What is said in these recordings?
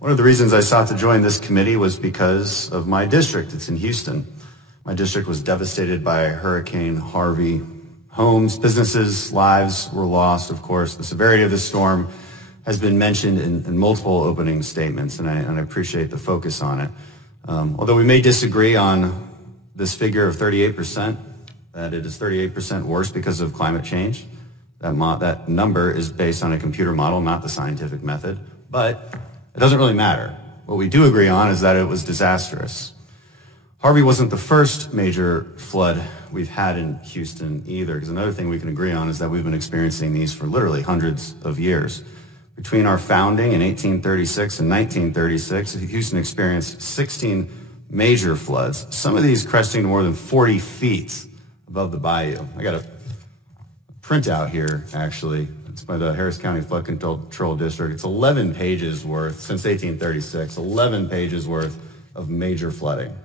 One of the reasons I sought to join this committee was because of my district. It's in Houston. My district was devastated by Hurricane Harvey. Homes, businesses, lives were lost, of course. The severity of this storm has been mentioned in multiple opening statements, and I appreciate the focus on it. Although we may disagree on this figure of 38%, that it is 38% worse because of climate change. That number is based on a computer model, not the scientific method, but it doesn't really matter. What we do agree on is that it was disastrous. Harvey wasn't the first major flood we've had in Houston either, because another thing we can agree on is that we've been experiencing these for literally hundreds of years. Between our founding in 1836 and 1936, Houston experienced 16 major floods, some of these cresting to more than 40 feet above the bayou. I got a printout here, actually. It's by the Harris County Flood Control District. It's 11 pages worth, since 1836, 11 pages worth of major flooding.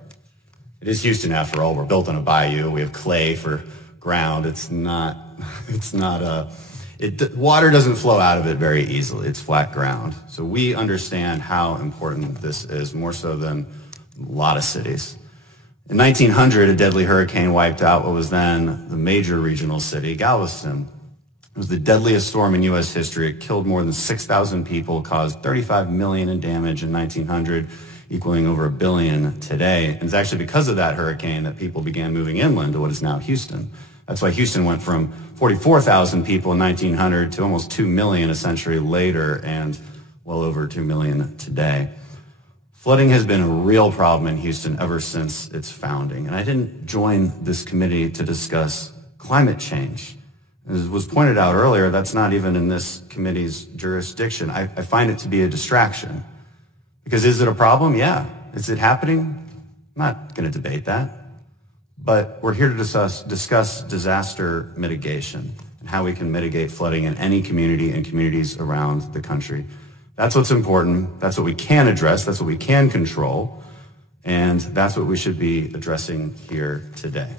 It is Houston, after all. We're built on a bayou. We have clay for ground. Water doesn't flow out of it very easily. It's flat ground. So we understand how important this is, more so than a lot of cities. In 1900, a deadly hurricane wiped out what was then the major regional city, Galveston. It was the deadliest storm in U.S. history. It killed more than 6,000 people, caused $35 million in damage in 1900, equaling over $1 billion today. And it's actually because of that hurricane that people began moving inland to what is now Houston. That's why Houston went from 44,000 people in 1900 to almost 2 million a century later, and well over 2 million today. Flooding has been a real problem in Houston ever since its founding. And I didn't join this committee to discuss climate change. As was pointed out earlier, that's not even in this committee's jurisdiction. I find it to be a distraction. Because is it a problem? Yeah. Is it happening? I'm not going to debate that. But we're here to discuss disaster mitigation and how we can mitigate flooding in any community and communities around the country. That's what's important. That's what we can address. That's what we can control. And that's what we should be addressing here today.